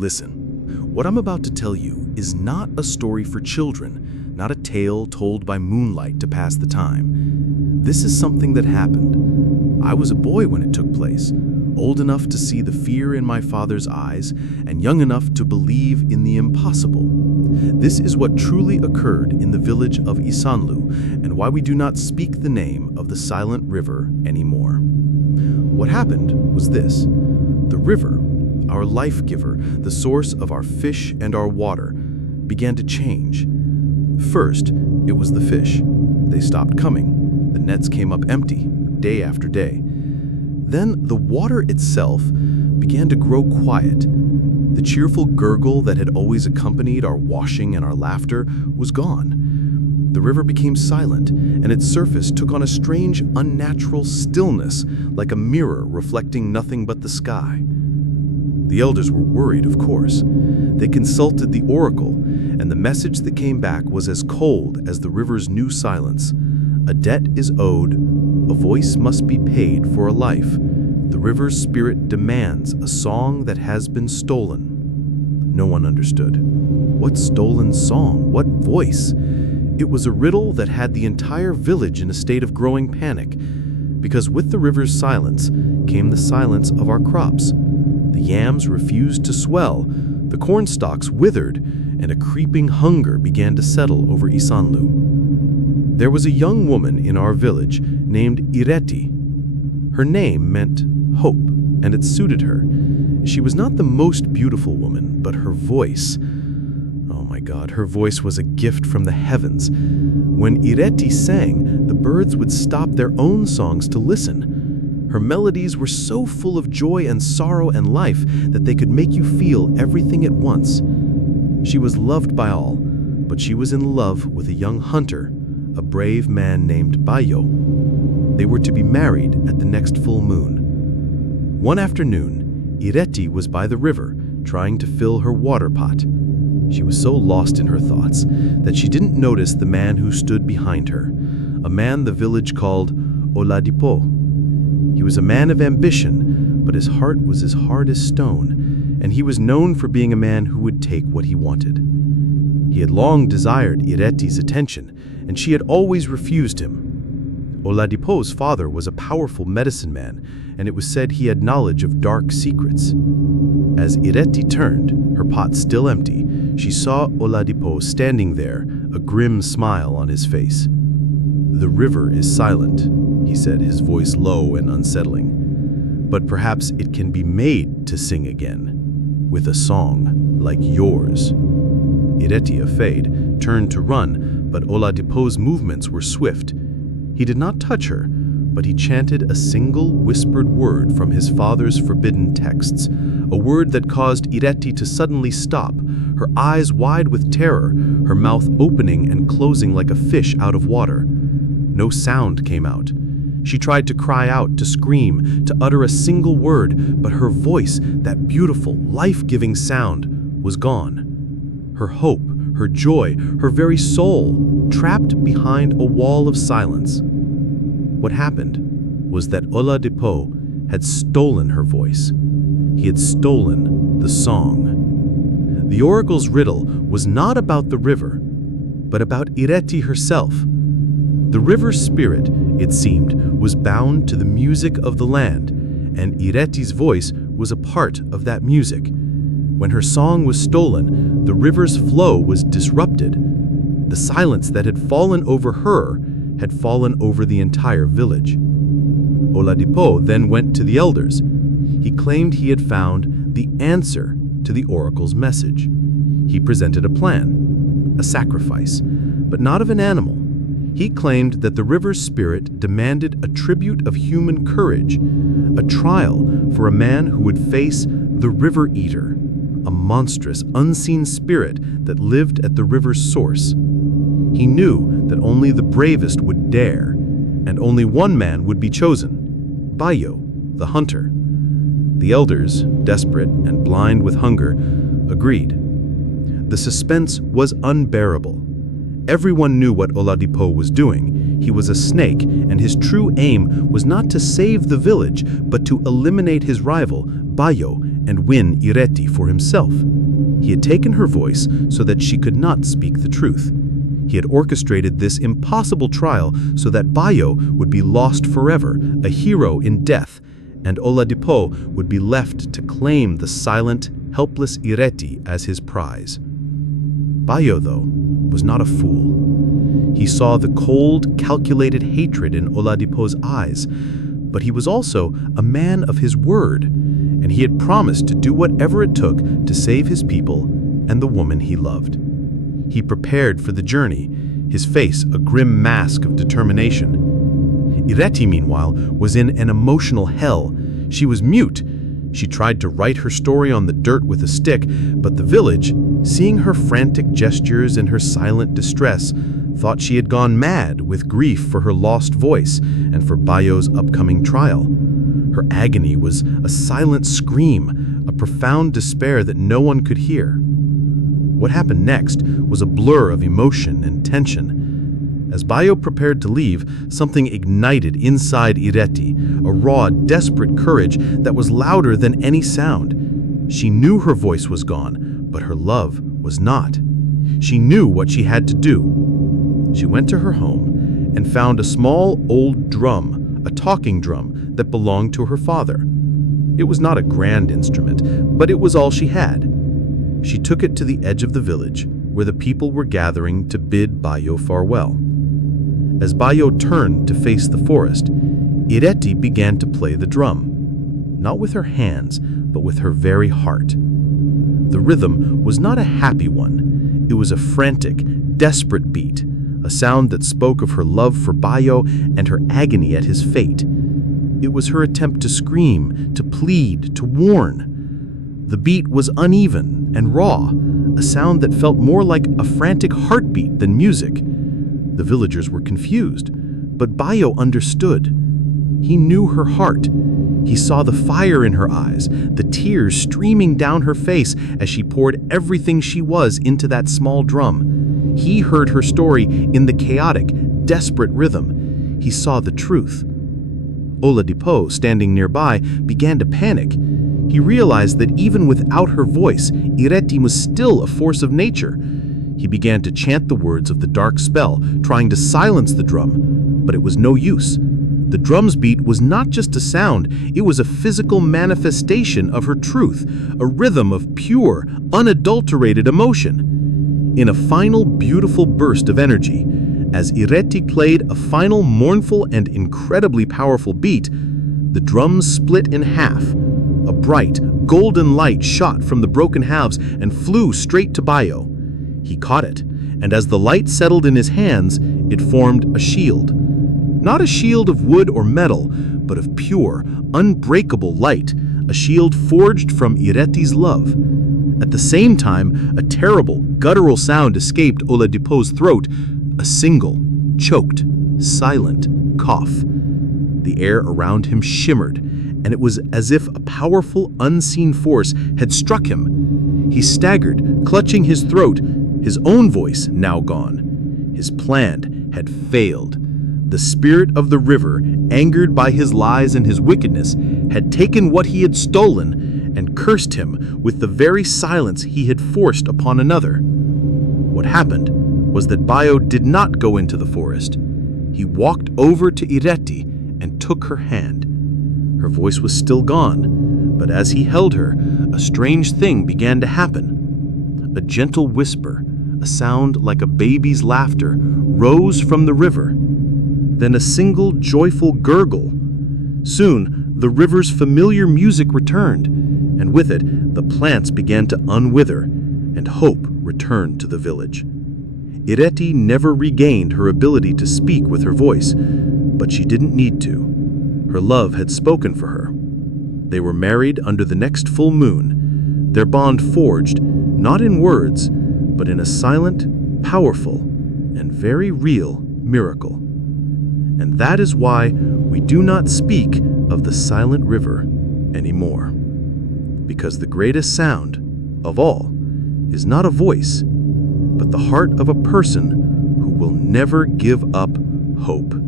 Listen, what I'm about to tell you is not a story for children, not a tale told by moonlight to pass the time. This is something that happened. I was a boy when it took place, old enough to see the fear in my father's eyes and young enough to believe in the impossible. This is what truly occurred in the village of Isanlu and why we do not speak the name of the silent river anymore. What happened was this. The river, our life giver, the source of our fish and our water, began to change. First, it was the fish. They stopped coming. The nets came up empty, day after day. Then the water itself began to grow quiet. The cheerful gurgle that had always accompanied our washing and our laughter was gone. The river became silent, and its surface took on a strange, unnatural stillness, like a mirror reflecting nothing but the sky. The elders were worried, of course. They consulted the oracle, and the message that came back was as cold as the river's new silence. A debt is owed, a voice must be paid for a life. The river's spirit demands a song that has been stolen. No one understood. What stolen song? What voice? It was a riddle that had the entire village in a state of growing panic, because with the river's silence came the silence of our crops. The yams refused to swell, the corn stalks withered, and a creeping hunger began to settle over Isanlu. There was a young woman in our village named Ireti. Her name meant hope, and it suited her. She was not the most beautiful woman, but her voice, oh my God, her voice was a gift from the heavens. When Ireti sang, the birds would stop their own songs to listen. Her melodies were so full of joy and sorrow and life that they could make you feel everything at once. She was loved by all, but she was in love with a young hunter, a brave man named Bayo. They were to be married at the next full moon. One afternoon, Ireti was by the river, trying to fill her water pot. She was so lost in her thoughts that she didn't notice the man who stood behind her, a man the village called Oladipo. He was a man of ambition, but his heart was as hard as stone, and he was known for being a man who would take what he wanted. He had long desired Ireti's attention, and she had always refused him. Oladipo's father was a powerful medicine man, and it was said he had knowledge of dark secrets. As Ireti turned, her pot still empty, she saw Oladipo standing there, a grim smile on his face. "The river is silent," he said, his voice low and unsettling. "But perhaps it can be made to sing again, with a song like yours." Ireti, afraid, turned to run, but Oladipo's movements were swift. He did not touch her, but he chanted a single whispered word from his father's forbidden texts, a word that caused Ireti to suddenly stop, her eyes wide with terror, her mouth opening and closing like a fish out of water. No sound came out. She tried to cry out, to scream, to utter a single word, but her voice, that beautiful, life-giving sound, was gone. Her hope, her joy, her very soul, trapped behind a wall of silence. What happened was that Oladipo had stolen her voice. He had stolen the song. The oracle's riddle was not about the river, but about Ireti herself. The river's spirit, it seemed, was bound to the music of the land, and Ireti's voice was a part of that music. When her song was stolen, the river's flow was disrupted. The silence that had fallen over her had fallen over the entire village. Oladipo then went to the elders. He claimed he had found the answer to the oracle's message. He presented a plan, a sacrifice, but not of an animal. He claimed that the river's spirit demanded a tribute of human courage, a trial for a man who would face the River Eater, a monstrous, unseen spirit that lived at the river's source. He knew that only the bravest would dare, and only one man would be chosen, Bayo, the hunter. The elders, desperate and blind with hunger, agreed. The suspense was unbearable. Everyone knew what Oladipo was doing. He was a snake, and his true aim was not to save the village, but to eliminate his rival, Bayo, and win Ireti for himself. He had taken her voice so that she could not speak the truth. He had orchestrated this impossible trial so that Bayo would be lost forever, a hero in death, and Oladipo would be left to claim the silent, helpless Ireti as his prize. Bayo, though, was not a fool. He saw the cold, calculated hatred in Oladipo's eyes, but he was also a man of his word, and he had promised to do whatever it took to save his people and the woman he loved. He prepared for the journey, his face a grim mask of determination. Ireti, meanwhile, was in an emotional hell. She was mute. She tried to write her story on the dirt with a stick, but the village, seeing her frantic gestures and her silent distress, thought she had gone mad with grief for her lost voice and for Bayo's upcoming trial. Her agony was a silent scream, a profound despair that no one could hear. What happened next was a blur of emotion and tension. As Bayo prepared to leave, something ignited inside Ireti, a raw, desperate courage that was louder than any sound. She knew her voice was gone, but her love was not. She knew what she had to do. She went to her home and found a small old drum, a talking drum that belonged to her father. It was not a grand instrument, but it was all she had. She took it to the edge of the village, where the people were gathering to bid Bayo farewell. As Bayo turned to face the forest, Ireti began to play the drum, not with her hands, but with her very heart. The rhythm was not a happy one. It was a frantic, desperate beat, a sound that spoke of her love for Bayo and her agony at his fate. It was her attempt to scream, to plead, to warn. The beat was uneven and raw, a sound that felt more like a frantic heartbeat than music. The villagers were confused, but Bayo understood. He knew her heart. He saw the fire in her eyes, the tears streaming down her face as she poured everything she was into that small drum. He heard her story in the chaotic, desperate rhythm. He saw the truth. Oladipo, standing nearby, began to panic. He realized that even without her voice, Ireti was still a force of nature. He began to chant the words of the dark spell, trying to silence the drum, but it was no use. The drum's beat was not just a sound, it was a physical manifestation of her truth, a rhythm of pure, unadulterated emotion. In a final beautiful burst of energy, as Ireti played a final mournful and incredibly powerful beat, the drums split in half. A bright, golden light shot from the broken halves and flew straight to Bayo. He caught it, and as the light settled in his hands, it formed a shield. Not a shield of wood or metal, but of pure, unbreakable light, a shield forged from Ireti's love. At the same time, a terrible, guttural sound escaped Oladipo's throat, a single, choked, silent cough. The air around him shimmered, and it was as if a powerful, unseen force had struck him. He staggered, clutching his throat, his own voice now gone. His plan had failed. The spirit of the river, angered by his lies and his wickedness, had taken what he had stolen and cursed him with the very silence he had forced upon another. What happened was that Bayo did not go into the forest. He walked over to Ireti and took her hand. Her voice was still gone, but as he held her, a strange thing began to happen. A gentle whisper, a sound like a baby's laughter, rose from the river. Then a single joyful gurgle. Soon, the river's familiar music returned, and with it, the plants began to unwither, and hope returned to the village. Ireti never regained her ability to speak with her voice, but she didn't need to. Her love had spoken for her. They were married under the next full moon, their bond forged, not in words, but in a silent, powerful, and very real miracle. And that is why we do not speak of the silent river anymore. Because the greatest sound of all is not a voice, but the heart of a person never give up hope.